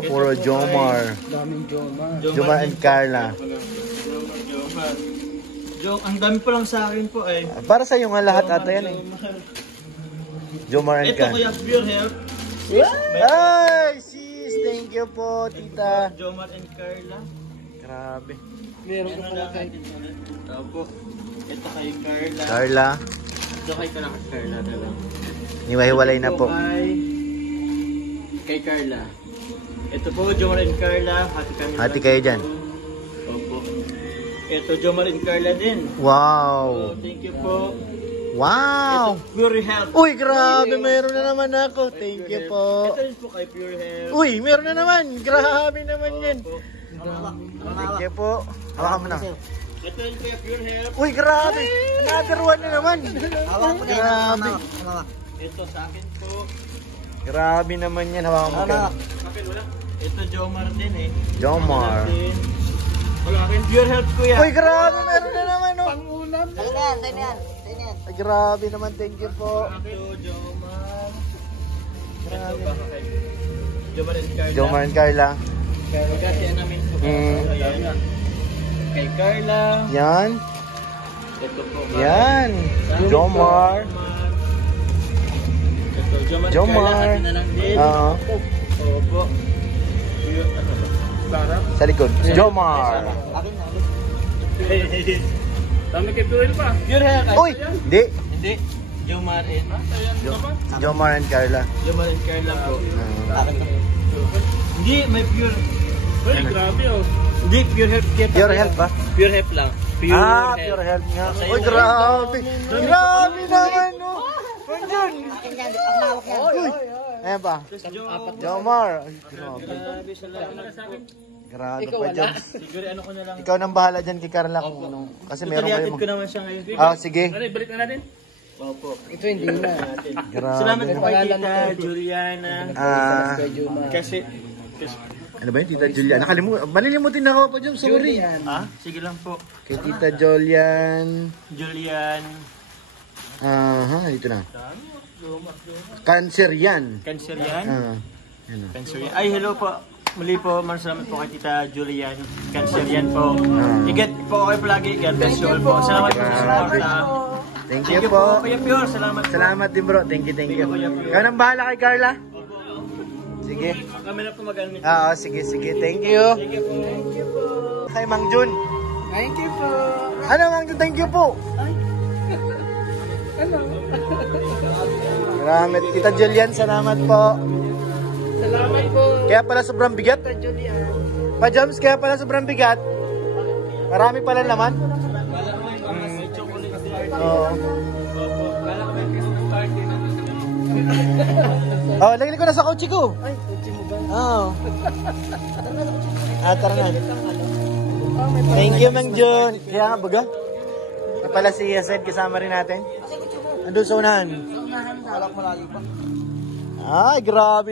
Oh, puro Jomar. Daming Jomar. Jomar and Carla. Jomar. Ang dami pa lang sa akin po eh. Para sa iyo nga lahat ata yan eh. Jomar and Ito Carla. kuya, pure health. Ay, sis, thank you po, tita. Jomar and Carla. Grabe. Meron ko pala kay... Opo. Ito kay Carla. Carla, Ito kay Carla na lang. hiwa-hiwalay na po. Kay Carla. Ito po, Jomar and Carla. Hati kami. Hati kayo dyan. Opo. Ito, Jomar and Carla din. Wow. Oh, thank you po. Wow. Ito, Pure Health. Uy, grabe, meron na naman ako. Thank you po. Ito rin po kay Pure Health. Uy, meron na naman. Grabe naman yan. Opo. Thank you po. Hawakan mo na. Ito rin kay Pure Health. Uy, grabe. Another one na naman. Grabe. Ito sa akin po. Grabe naman yan. Hawakan mo ka. Akin wala. Ito Jomar din eh. Jomar. Wala akin Pure Health kuya. Uy, grabe. Meron na naman. Oh. Pangulam. Ay, grabe naman. Thank you po. Ito Jomar. Ito baka kay Jomar and Carla. Jomar and Carla. Pagkatian namin po. Ayan. Kay Carla. Yan. Ito po. Yan. Jomar. Ito Jomar. Jomar. Carla, hati na lang din. Oo. Opo. Ano ba? Para? Sa likod. Jomar. Akin na. Dami kay Pure pa. Pure Health. Uy, hindi. Hindi. Jomar and Jomar and Carla. Jomar and Carla po. Ah. Hindi, may Pure. Uy, grabe oh. Hindi, Pure Health. Pure Health ba? Pure Health lang. Pure Pure Health nga. Uy, grabe. Grabe naman, no. Mandun. Uy. Ayan pa. Jomar. Ay, grabe. Grabe, salamat sa akin. Grabe pa dyan. Siguro ano ko na lang. Ikaw nang bahala dyan kay Carla. Kasi meron kayo. Italiatid ko naman siya ngayon. Ah, sige. Balik na natin. Opo. Ito hindi na. Grabe. Salamat po kay Tita Juliana. Ah, Kasi ano ba yun, Tita Julia? Malilimutin na ako pa dyan. Sorry. sige lang po. Kay Tita Julian. Julian. Aha, dito na. Cancer yan. Cancer yan. Yan. Cancer yan. Ay, hello po. Muli po, salamat po kay Tita Julian. Cancer yan po. Igat po kayo palagi. God bless you all po. Salamat po sa support. Thank you po. Kuya Pure, salamat po. Salamat din bro. Thank you. Ikaw nang bahala kay Carla. Sige. Kami na po mag-almit. Sige. Thank you. Thank you po. Kay Mang Jun. Thank you po. Ano Mang Jun? Thank you po. Ano? Salamat. Tita Julian, salamat po. Salamat po. Kaya pala sobrang bigat. Tita Julian. Pa-jumps, kaya pala sobrang bigat. Marami pala naman. Oo. Oh, lagyan ko na sa kotse ko. Ay, kutsi mo ba? Oo. Tara na. Thank you, Mang Jun. Kaya nga, baga. Ito pala si Yased, kasama rin natin. Andun sa unahan. Alak mo lagi pa. Ay, grabe.